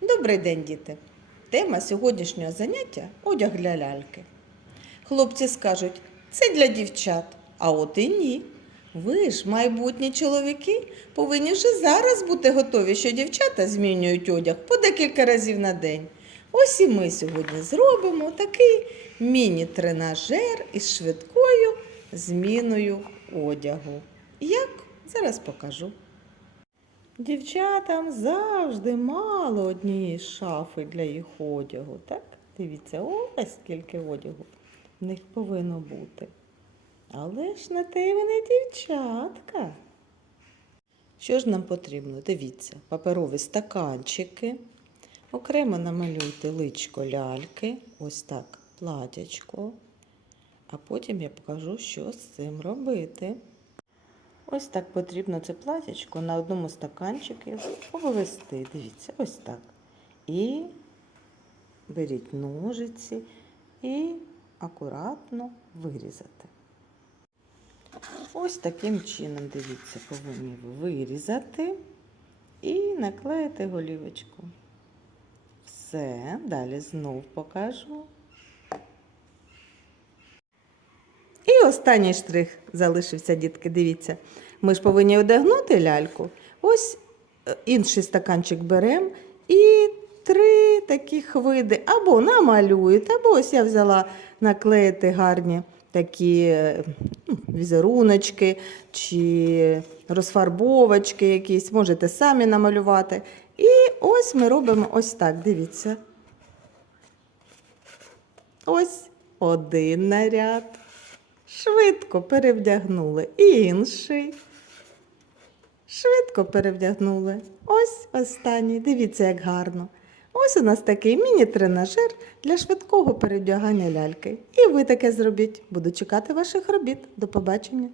Добрий день, діти! Тема сьогоднішнього заняття одяг для ляльки. Хлопці скажуть, це для дівчат, а от і ні. Ви ж, майбутні чоловіки, повинні вже зараз бути готові, що дівчата змінюють одяг по декілька разів на день. Ось і ми сьогодні зробимо такий міні-тренажер із швидкою зміною одягу. Як? Зараз покажу. Дівчатам завжди мало однієї шафи для їх одягу, так? Дивіться, ось скільки одягу в них повинно бути. Але ж на те вони дівчатка. Що ж нам потрібно? Дивіться, паперові стаканчики. Окремо намалюйте личко ляльки, ось так, платячко. А потім я покажу, що з цим робити. Ось так потрібно це платячко на одному стаканчику повести. Дивіться, ось так. І беріть ножиці і акуратно вирізати. Ось таким чином, дивіться, повинні вирізати і наклеїти голівочку. Все, далі знов покажу. І останній штрих залишився, дітки, дивіться. Ми ж повинні одягнути ляльку. Ось е, інший стаканчик беремо і три таких види. Або намалюєте, або ось я взяла наклеїти гарні такі е, ну, візеруночки чи розфарбовочки якісь, можете самі намалювати. І ось ми робимо ось так, дивіться. Ось один наряд. Швидко перевдягнули і інший. Швидко перевдягнули. Ось останній. Дивіться, як гарно. Ось у нас такий міні-тренажер для швидкого перевдягання ляльки. І ви таке зробіть. Буду чекати ваших робіт. До побачення.